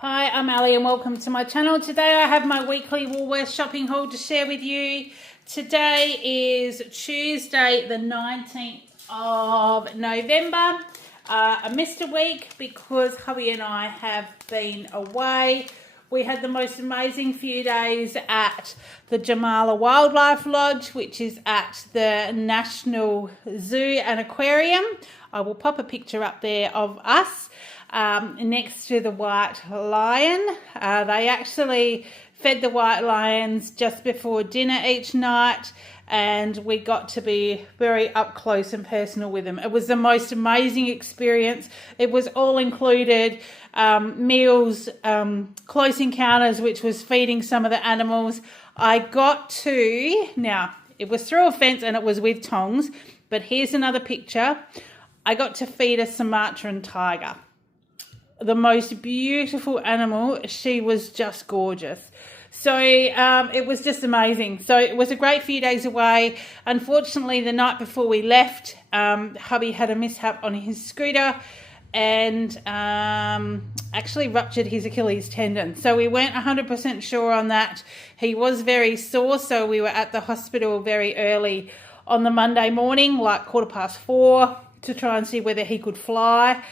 Hi, I'm Ali and welcome to my channel. Today I have my weekly Woolworths shopping haul to share with you. Today is Tuesday the 19th of November. I missed a week because hubby and I have been away. We had the most amazing few days at the Jamala Wildlife Lodge, which is at the National Zoo and Aquarium. I will pop a picture up there of us next to the white lion. They actually fed the white lions just before dinner each night, and we got to be very up close and personal with them. It was the most amazing experience. It was all included, meals, close encounters, which was feeding some of the animals. Now it was through a fence and it was with tongs, but here's another picture. I got to feed a Sumatran tiger. The most beautiful animal. She was just gorgeous. So it was just amazing. So it was a great few days away. Unfortunately, the night before we left, hubby had a mishap on his scooter and actually ruptured his Achilles tendon. So we weren't 100% sure on that. He was very sore, so we were at the hospital very early on the Monday morning, like 4:15, to try and see whether he could fly.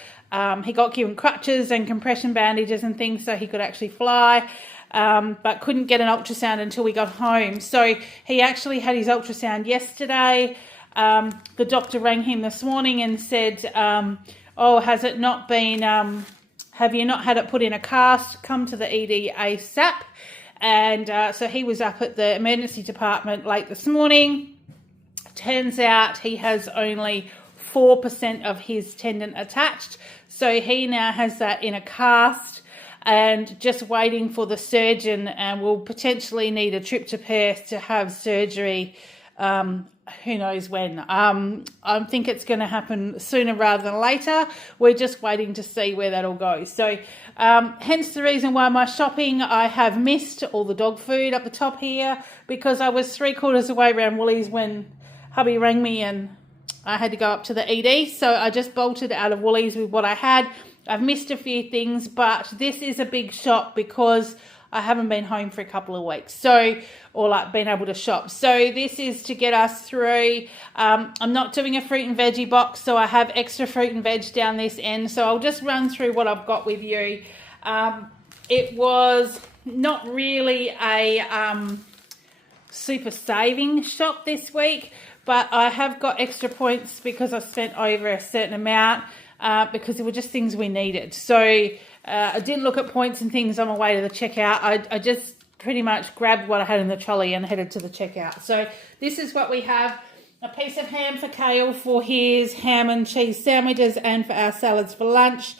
He got given crutches and compression bandages and things so he could actually fly, but couldn't get an ultrasound until we got home. So he actually had his ultrasound yesterday. The doctor rang him this morning and said, oh, has it not been, have you not had it put in a cast? Come to the ED ASAP. And so he was up at the emergency department late this morning. Turns out he has only 4% of his tendon attached. So he now has that in a cast and just waiting for the surgeon, and will potentially need a trip to Perth to have surgery. Who knows when. I think it's going to happen sooner rather than later. We're just waiting to see where that'll go. So hence the reason why my shopping, I have missed all the dog food up the top here because I was 3/4 away around Woolies when hubby rang me and I had to go up to the ED, so I just bolted out of Woolies with what I had. I've missed a few things, but this is a big shop because I haven't been home for a couple of weeks, or like been able to shop. So this is to get us through. I'm not doing a fruit and veggie box, so I have extra fruit and veg down this end. So I'll just run through what I've got with you. It was not really a super saving shop this week, but I have got extra points because I spent over a certain amount because there were just things we needed. So I didn't look at points and things on my way to the checkout. I just pretty much grabbed what I had in the trolley and headed to the checkout. So this is what we have. A piece of ham for Kale for his ham and cheese sandwiches and for our salads for lunch.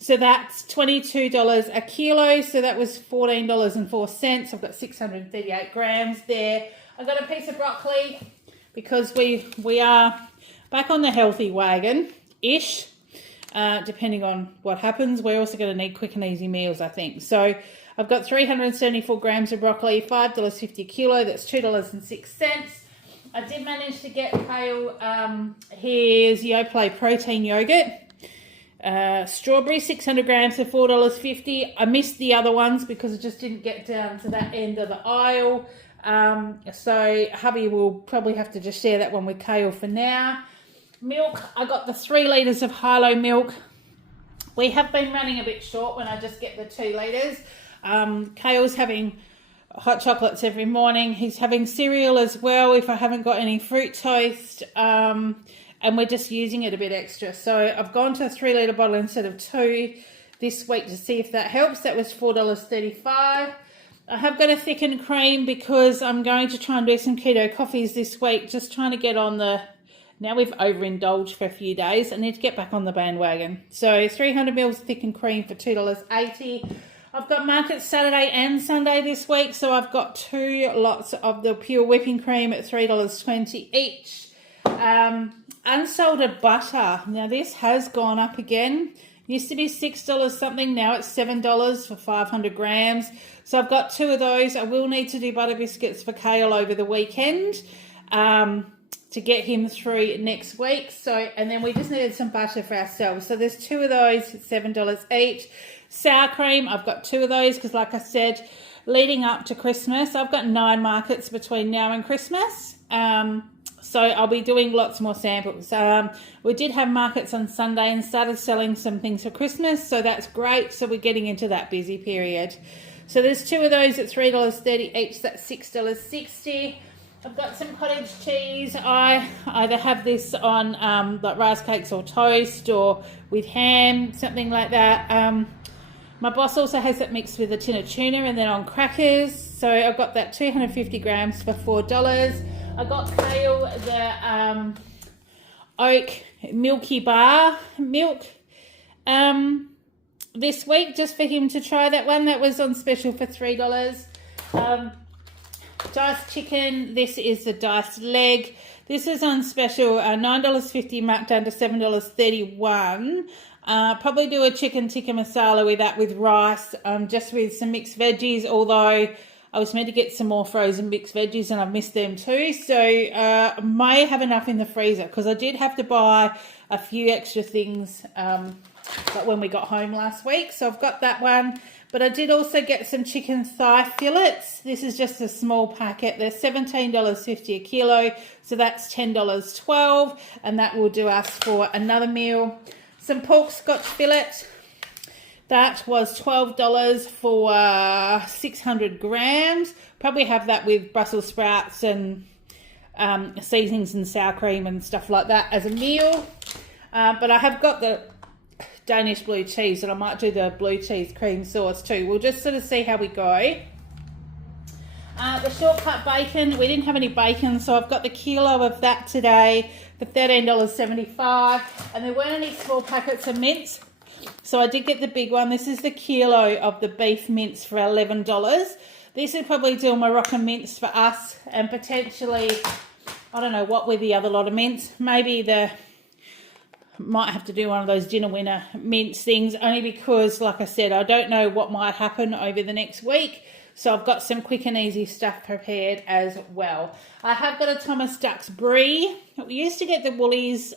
So that's $22 a kilo. So that was $14.04. I've got 638 grams there. I've got a piece of broccoli, because we are back on the healthy wagon-ish, depending on what happens. We're also going to need quick and easy meals, I think. So I've got 374 grams of broccoli, $5.50 a kilo. That's $2.06. I did manage to get Kale his Yoplait protein yogurt. Strawberry, 600 grams for $4.50. I missed the other ones because I just didn't get down to that end of the aisle. So hubby will probably have to just share that one with Kale for now. Milk, I got the 3 litres of Hilo milk. We have been running a bit short when I just get the 2 litres. Kale's having hot chocolates every morning. He's having cereal as well if I haven't got any fruit toast. And we're just using it a bit extra. So I've gone to a 3 litre bottle instead of 2 this week to see if that helps. That was $4.35. I have got a thickened cream because I'm going to try and do some keto coffees this week. Just trying to get on the... Now we've overindulged for a few days. I need to get back on the bandwagon. So 300 mils thickened cream for $2.80. I've got market Saturday and Sunday this week. So I've got 2 lots of the pure whipping cream at $3.20 each. Unsalted butter. Now this has gone up again. Used to be $6 something, now it's $7 for 500 grams. So I've got 2 of those. I will need to do butter biscuits for Kale over the weekend to get him through next week. So, and then we just needed some butter for ourselves. So there's 2 of those, $7 each. Sour cream, I've got 2 of those because, like I said, leading up to Christmas, I've got 9 markets between now and Christmas. So I'll be doing lots more samples. We did have markets on Sunday and started selling some things for Christmas, so that's great. So we're getting into that busy period. So there's 2 of those at $3.30 each. That's $6.60. I've got some cottage cheese. I either have this on like rice cakes or toast or with ham, something like that. My boss also has it mixed with a tin of tuna and then on crackers. So I've got that 250 grams for $4. I got kale, the oak milky bar milk this week just for him to try that one. That was on special for $3. Diced chicken, this is the diced leg. This is on special, $9.50 marked down to $7.31. Probably do a chicken tikka masala with that with rice, just with some mixed veggies, although I was meant to get some more frozen mixed veggies and I've missed them too. So I may have enough in the freezer because I did have to buy a few extra things like when we got home last week. So I've got that one. But I did also get some chicken thigh fillets. This is just a small packet. They're $17.50 a kilo. So that's $10.12. And that will do us for another meal. Some pork scotch fillet. That was $12 for 600 grams. Probably have that with Brussels sprouts and seasonings and sour cream and stuff like that as a meal. But I have got the Danish blue cheese, and I might do the blue cheese cream sauce too. We'll just sort of see how we go. The shortcut bacon, we didn't have any bacon, so I've got the kilo of that today for $13.75, and there weren't any small packets of mince, so I did get the big one. This is the kilo of the beef mince for $11. This would probably do a Moroccan mince for us, and potentially, I don't know what with the other lot of mince, maybe might have to do one of those dinner winner mince things, only because, like I said, I don't know what might happen over the next week. So I've got some quick and easy stuff prepared as well. I have got a Thomas Duck's brie. We used to get the Woolies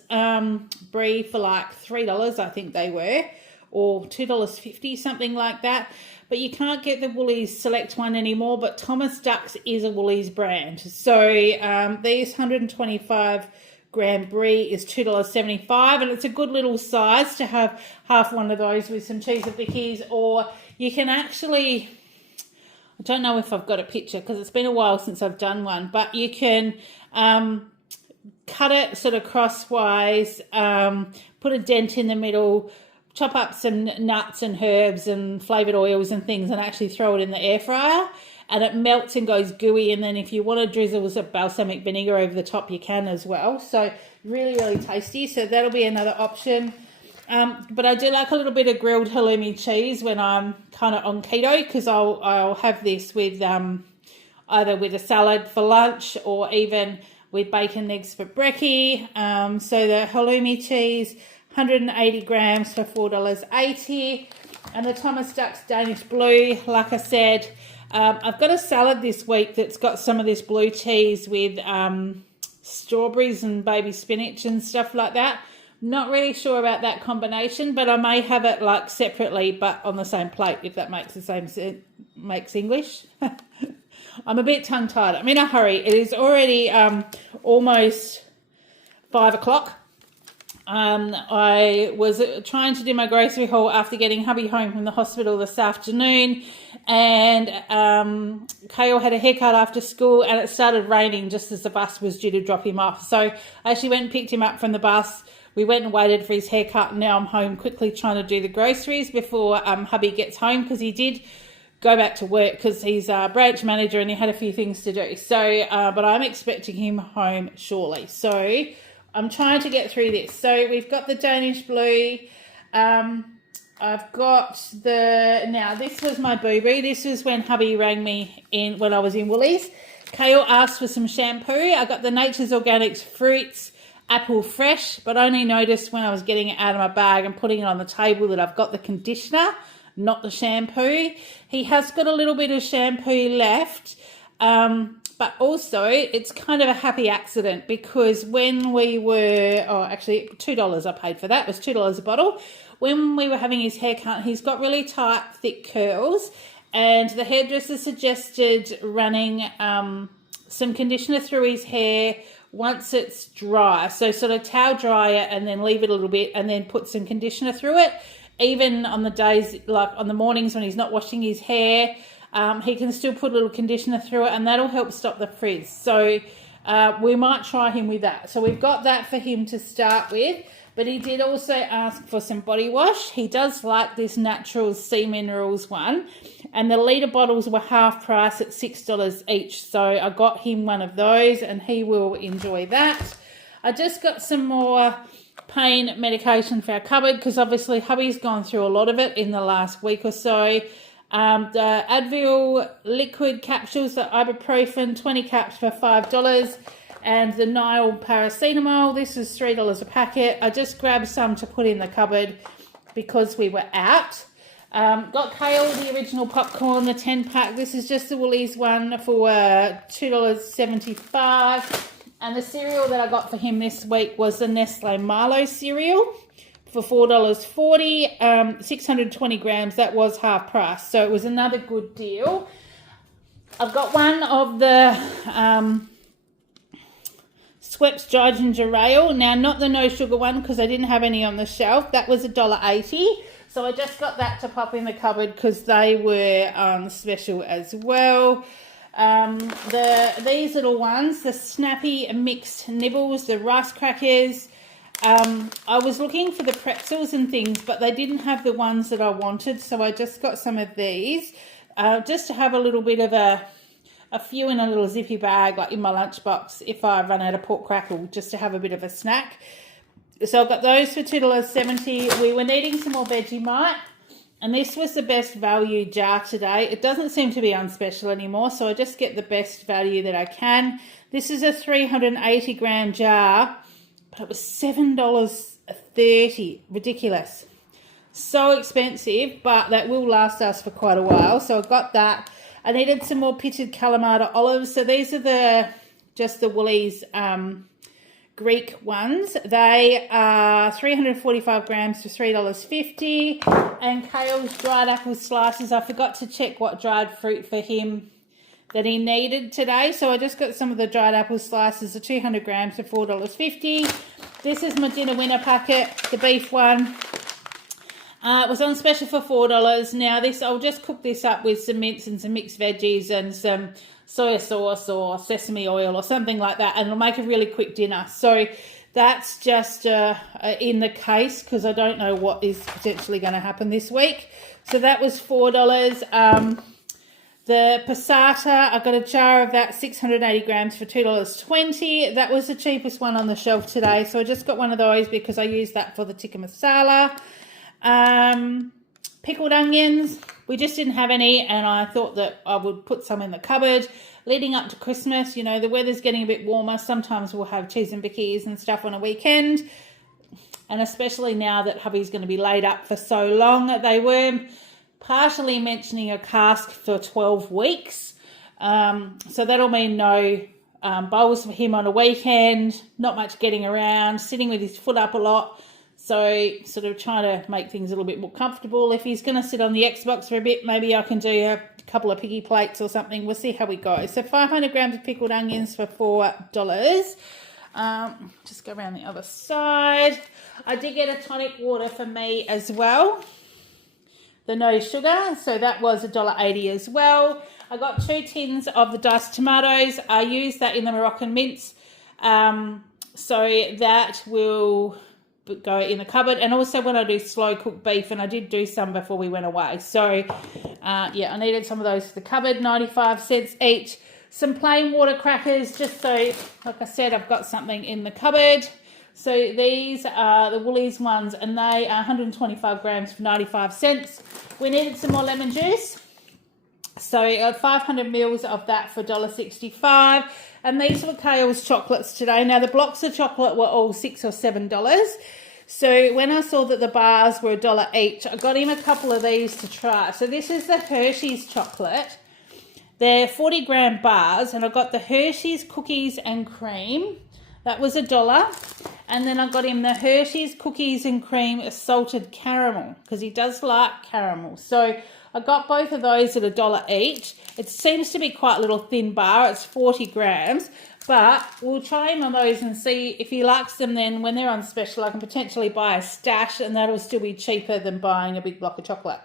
brie for like $3, I think they were, or $2.50, something like that. But you can't get the Woolies Select one anymore, but Thomas Duck's is a Woolies brand. So these 125 gram brie is $2.75, and it's a good little size to have half one of those with some cheese and bickies, or you can actually, I don't know if I've got a picture because it's been a while since I've done one, but you can cut it sort of crosswise, put a dent in the middle, chop up some nuts and herbs and flavoured oils and things, and actually throw it in the air fryer. And it melts and goes gooey. And then if you want to drizzle some balsamic vinegar over the top, you can as well. So really, really tasty. So that'll be another option. But I do like a little bit of grilled halloumi cheese when I'm kind of on keto, because I'll have this with either with a salad for lunch or even with bacon and eggs for brekkie. So the halloumi cheese, 180 grams for $4.80. And the Thomas Duck's Danish Blue, like I said, I've got a salad this week that's got some of this blue cheese with strawberries and baby spinach and stuff like that. Not really sure about that combination, but I may have it like separately but on the same plate, if that makes English. I'm a bit tongue-tied. I'm in a hurry. It is already almost 5 o'clock. I was trying to do my grocery haul after getting hubby home from the hospital this afternoon, and Kale had a haircut after school, and it started raining just as the bus was due to drop him off. So I actually went and picked him up from the bus. We went and waited for his haircut, and now I'm home quickly trying to do the groceries before hubby gets home, because he did go back to work because he's a branch manager and he had a few things to do. So, but I'm expecting him home shortly. So I'm trying to get through this. So we've got the Danish Blue. I've got now this was my boo-boo. This was when hubby rang me when I was in Woolies. Kale asked for some shampoo. I got the Nature's Organics Fruits Apple Fresh, but I only noticed when I was getting it out of my bag and putting it on the table that I've got the conditioner, not the shampoo. He has got a little bit of shampoo left, but but also it's kind of a happy accident because when we were, actually $2 I paid for that, it was $2 a bottle. When we were having his haircut, he's got really tight, thick curls, and the hairdresser suggested running some conditioner through his hair once it's dry. So sort of towel dry it and then leave it a little bit and then put some conditioner through it. Even on the days, like on the mornings when he's not washing his hair, he can still put a little conditioner through it and that'll help stop the frizz. So we might try him with that. So we've got that for him to start with. But he did also ask for some body wash. He does like this Natural Sea Minerals one. And the litre bottles were half price at $6 each. So I got him one of those and he will enjoy that. I just got some more pain medication for our cupboard because obviously hubby's gone through a lot of it in the last week or so. The Advil liquid capsules, the ibuprofen, 20 caps for $5. And the Nile paracetamol, this is $3 a packet. I just grabbed some to put in the cupboard because we were out. Got Kale, the original popcorn, the 10-pack. This is just the Woolies one for $2.75. And the cereal that I got for him this week was the Nestle Milo cereal for $4.40, 620 grams. That was half price, so it was another good deal. I've got one of the Schweppes Dry Ginger Ale. Now, not the no sugar one because I didn't have any on the shelf. That was $1.80. So I just got that to pop in the cupboard because they were on special as well. These little ones, the Snappy Mixed Nibbles, the rice crackers. I was looking for the pretzels and things, but they didn't have the ones that I wanted. So I just got some of these just to have a little bit of a few in a little zippy bag, like in my lunchbox, if I run out of pork crackle, just to have a bit of a snack. So I got those for $2.70. We were needing some more Vegemite, and this was the best value jar today. It doesn't seem to be on special anymore, so I just get the best value that I can. This is a 380 gram jar, but it was $7.30. Ridiculous. So expensive, but that will last us for quite a while. So I got that. I needed some more pitted Kalamata olives. So these are just the Woolies Greek ones. They are 345 grams for $3.50. And Kale's dried apple slices. I forgot to check what dried fruit for him that he needed today. So I just got some of the dried apple slices, the 200 grams for $4.50. This is my dinner winner packet, the beef one. It was on special for $4. Now this, I'll just cook this up with some mince and some mixed veggies and some soy sauce or sesame oil or something like that, and it'll make a really quick dinner. So that's just in the case because I don't know what is potentially going to happen this week. So that was $4. The passata, I got a jar of that, 680 grams for $2.20. That was the cheapest one on the shelf today. So I just got one of those because I used that for the tikka masala. Pickled onions, we just didn't have any, and I thought that I would put some in the cupboard. Leading up to Christmas, you know, the weather's getting a bit warmer. Sometimes we'll have cheese and bickies and stuff on a weekend, and especially now that hubby's going to be laid up for so long. They were partially mentioning a cask for 12 weeks, so that'll mean no bowls for him on a weekend, not much getting around, sitting with his foot up a lot. So sort of trying to make things a little bit more comfortable. If he's going to sit on the Xbox for a bit, maybe I can do a couple of piggy plates or something. We'll see how we go. So 500 grams of pickled onions for $4. Just go around the other side. I did get a tonic water for me as well. The no sugar. So that was $1.80 as well. I got 2 tins of the diced tomatoes. I used that in the Moroccan mince. So that will go in the cupboard, and also when I do slow cooked beef, and I did do some before we went away, so yeah, I needed some of those for the cupboard. 95 cents each. Some plain water crackers, just so, like I said, I've got something in the cupboard. So these are the Woolies ones, and they are 125 grams for 95 cents. We needed some more lemon juice, so 500 mils of that for $1.65. And these were Kale's chocolates today. Now, the blocks of chocolate were all $6 or $7. So when I saw that the bars were $1 each, I got him a couple of these to try. So this is the Hershey's chocolate. They're 40-gram bars, and I got the Hershey's cookies and cream. That was $1. And then I got him the Hershey's cookies and cream salted caramel, because he does like caramel. So I got both of those at $1 each. It seems to be quite a little thin bar. It's 40 grams. But we'll try him on those and see if he likes them. Then when they're on special, I can potentially buy a stash, and that'll still be cheaper than buying a big block of chocolate.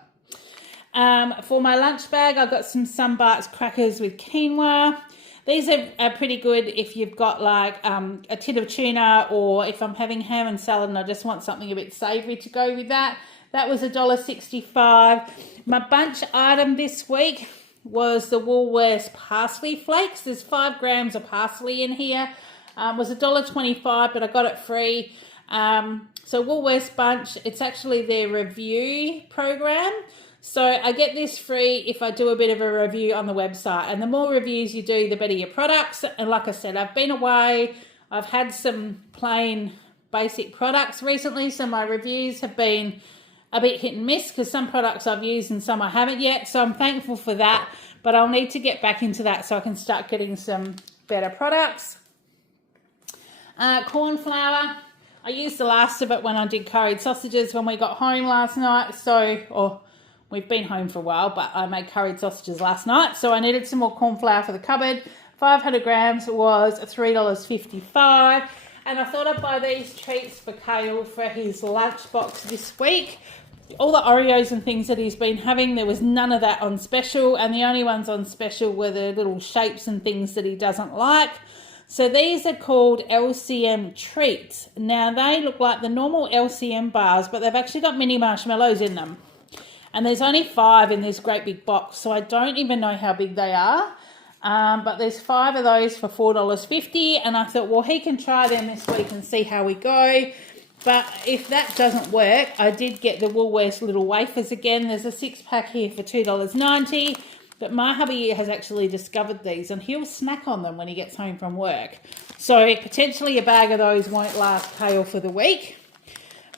For my lunch bag, I got some Sunbarks crackers with quinoa. These are pretty good if you've got like a tin of tuna, or if I'm having ham and salad and I just want something a bit savoury to go with that. That was $1.65. My bunch item this week was the Woolworths parsley flakes. There's 5 grams of parsley in here. It was $1.25, but I got it free. So Woolworths bunch, it's actually their review program. So I get this free if I do a bit of a review on the website. And the more reviews you do, the better your products. And like I said, I've been away. I've had some plain basic products recently. So my reviews have been a bit hit and miss, because some products I've used and some I haven't yet. So I'm thankful for that. But I'll need to get back into that so I can start getting some better products. Corn flour. I used the last of it when I did curried sausages when we got home last night. We've been home for a while, but I made curried sausages last night, so I needed some more corn flour for the cupboard. 500 grams was $3.55, and I thought I'd buy these treats for Kale for his lunchbox this week. All the Oreos and things that he's been having, there was none of that on special, and the only ones on special were the little shapes and things that he doesn't like. So these are called LCM treats. Now, they look like the normal LCM bars, but they've actually got mini marshmallows in them. And there's only 5 in this great big box, so I don't even know how big they are. But there's 5 of those for $4.50, and I thought, well, he can try them this week and see how we go. But if that doesn't work, I did get the Woolworths little wafers again. There's a 6-pack here for $2.90. But my hubby has actually discovered these, and he'll snack on them when he gets home from work. So potentially a bag of those won't last Kale for the week.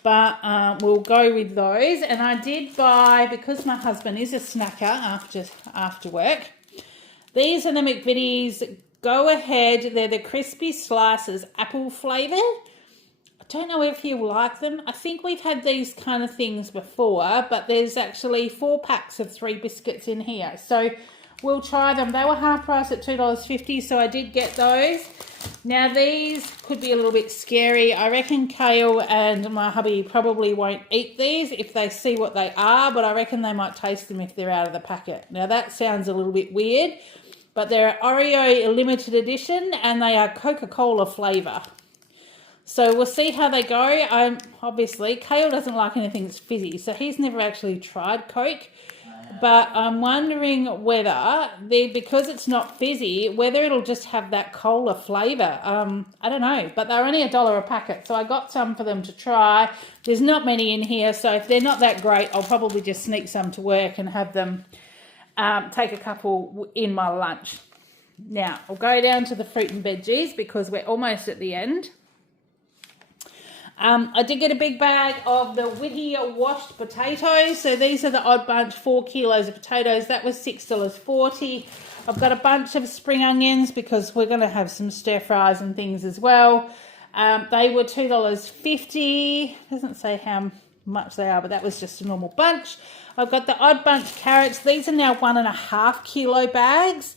But we'll go with those. And I did buy, because my husband is a snacker after work, these are the McVitie's Go Ahead. They're the crispy slices, apple flavoured. I don't know if you like them. I think we've had these kind of things before, but there's actually 4 packs of 3 biscuits in here. So we'll try them. They were half price at $2.50, so I did get those. Now, these could be a little bit scary. I reckon Kale and my hubby probably won't eat these if they see what they are, but I reckon they might taste them if they're out of the packet. Now, that sounds a little bit weird, but they're Oreo limited edition, and they are Coca-Cola flavour. So we'll see how they go. Obviously, Kale doesn't like anything that's fizzy, so he's never actually tried Coke. But I'm wondering whether, because it's not fizzy, whether it'll just have that cola flavour. I don't know, but they're only $1 a packet, so I got some for them to try. There's not many in here, so if they're not that great, I'll probably just sneak some to work and have them take a couple in my lunch. Now, I'll go down to the fruit and veggies because we're almost at the end. I did get a big bag of the Whittier washed potatoes. So these are the odd bunch, 4 kilos of potatoes. That was $6.40. I've got a bunch of spring onions because we're going to have some stir fries and things as well. They were $2.50. Doesn't say how much they are, but that was just a normal bunch. I've got the odd bunch carrots. These are now 1.5 kilo bags.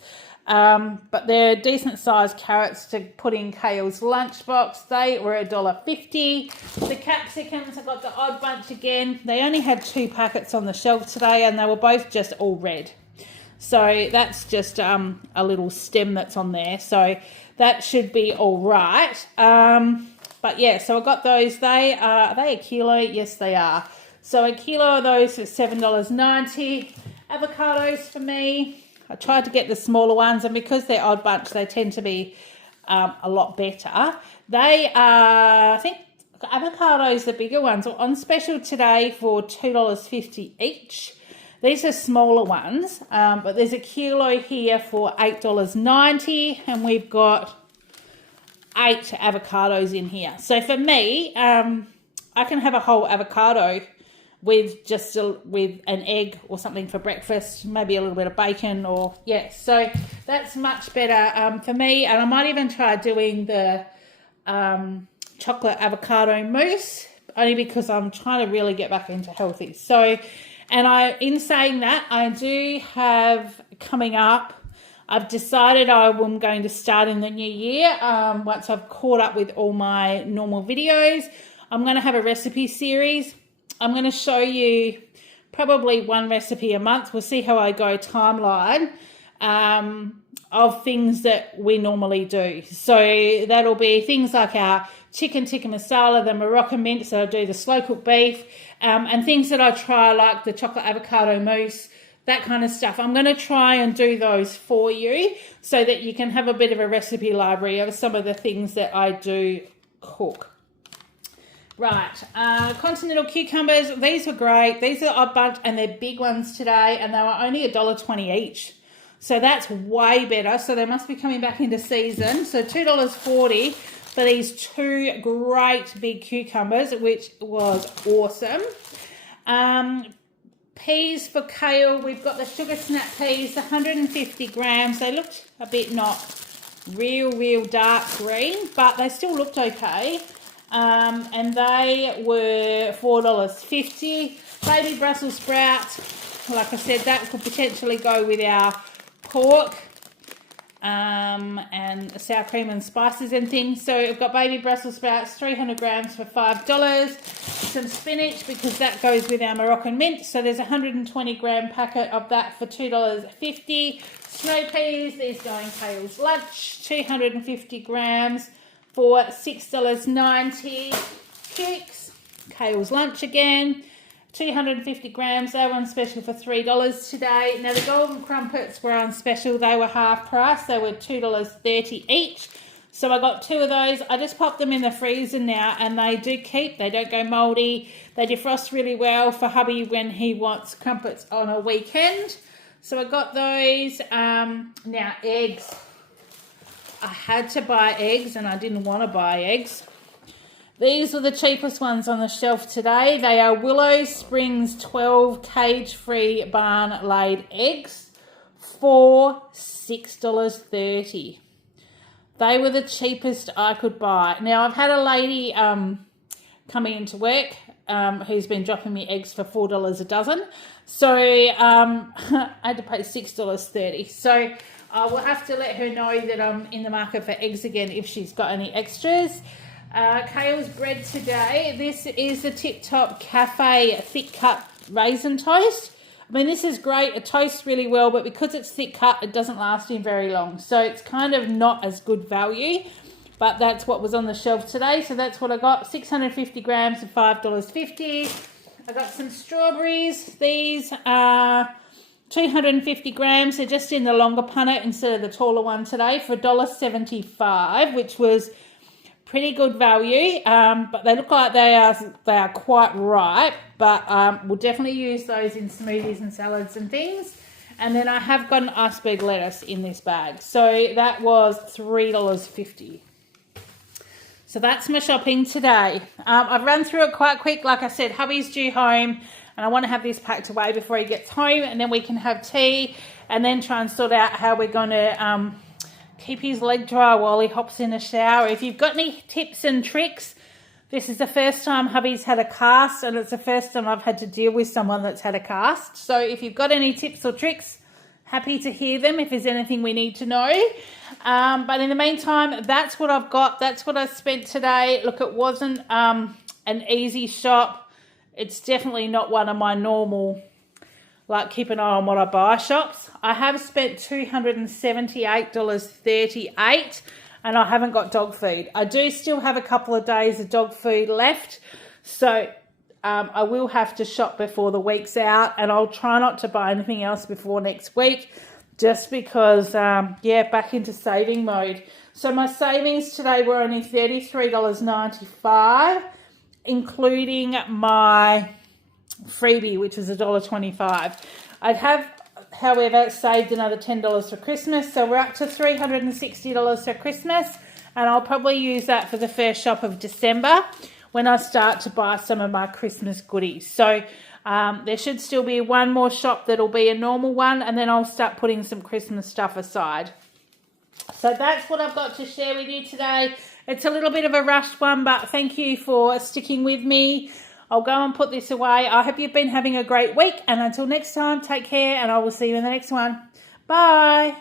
But they're decent sized carrots to put in Kale's lunchbox. They were $1.50. The capsicums, I got the odd bunch again. They only had 2 packets on the shelf today, and they were both just all red. So that's just a little stem that's on there. So that should be all right. But yeah, so I got those. Are they a kilo? Yes, they are. So a kilo of those for $7.90. Avocados for me. I tried to get the smaller ones, and because they're odd bunch, they tend to be a lot better. They are, I think, avocados, the bigger ones, are on special today for $2.50 each. These are smaller ones, but there's a kilo here for $8.90, and we've got 8 avocados in here. So for me, I can have a whole avocado with with an egg or something for breakfast, maybe a little bit of bacon or, yeah. So that's much better for me. And I might even try doing the chocolate avocado mousse, only because I'm trying to really get back into healthy. So, and in saying that, I do have coming up, I've decided I'm going to start in the new year. Once I've caught up with all my normal videos, I'm going to have a recipe series. I'm going to show you probably one recipe a month. We'll see how I go timeline of things that we normally do. So that'll be things like our chicken tikka masala, the Moroccan mince that I do, the slow cooked beef, and things that I try like the chocolate avocado mousse, that kind of stuff. I'm going to try and do those for you so that you can have a bit of a recipe library of some of the things that I do cook. Right, continental cucumbers, these were great. These are a bunch, and they're big ones today, and they were only $1.20 each. So that's way better. So they must be coming back into season. So $2.40 for these two great big cucumbers, which was awesome. Peas for kale, we've got the sugar snap peas, 150 grams. They looked a bit not real dark green, but they still looked okay. And they were $4.50. Baby Brussels sprouts, like I said, that could potentially go with our pork and sour cream and spices and things. So I've got baby Brussels sprouts, 300 grams for $5. Some spinach, because that goes with our Moroccan mince. So there's a 120 gram packet of that for $2.50. Snow peas, these going Kale's lunch, 250 grams for $6.90. Kicks, Kale's lunch again, 250 grams. They were on special for $3 today. Now the golden crumpets were on special. They were half price. They were $2.30 each. So I got two of those. I just popped them in the freezer now, and they do keep. They don't go mouldy. They defrost really well for hubby when he wants crumpets on a weekend. So I got those. Now eggs. I had to buy eggs, and I didn't want to buy eggs. These are the cheapest ones on the shelf today. They are Willow Springs 12 cage-free barn-laid eggs for $6.30. They were the cheapest I could buy. Now, I've had a lady coming into work who's been dropping me eggs for $4 a dozen. So I had to pay $6.30. So I will have to let her know that I'm in the market for eggs again if she's got any extras. Kale's bread today. This is the Tip Top Cafe thick cut raisin toast. I mean, this is great. It toasts really well, but because it's thick cut, it doesn't last in very long. So it's kind of not as good value, but that's what was on the shelf today. So that's what I got, 650 grams for $5.50. I got some strawberries. These are 250 grams. They're just in the longer punnet instead of the taller one today for $1.75, which was pretty good value, but they look like they are quite ripe, but we'll definitely use those in smoothies and salads and things. And then I have got an iceberg lettuce in this bag, so that was $3.50. So that's my shopping today. I've run through it quite quick. Like I said, hubby's due home, and I want to have this packed away before he gets home, and then we can have tea, and then try and sort out how we're going to keep his leg dry while he hops in the shower. If you've got any tips and tricks, this is the first time hubby's had a cast, and it's the first time I've had to deal with someone that's had a cast. So if you've got any tips or tricks, happy to hear them if there's anything we need to know. But in the meantime, that's what I've got. That's what I spent today. Look, it wasn't an easy shop. It's definitely not one of my normal, like, keep an eye on what I buy shops. I have spent $278.38, and I haven't got dog food. I do still have a couple of days of dog food left, so I will have to shop before the week's out, and I'll try not to buy anything else before next week, just because, back into saving mode. So my savings today were only $33.95, including my freebie, which was $1.25. I'd have, however, saved another $10 for Christmas, so we're up to $360 for Christmas, and I'll probably use that for the first shop of December when I start to buy some of my Christmas goodies. So There should still be one more shop that'll be a normal one, and then I'll start putting some Christmas stuff aside. So that's what I've got to share with you today. It's a little bit of a rushed one, but thank you for sticking with me. I'll go and put this away. I hope you've been having a great week, and until next time, take care, and I will see you in the next one. Bye.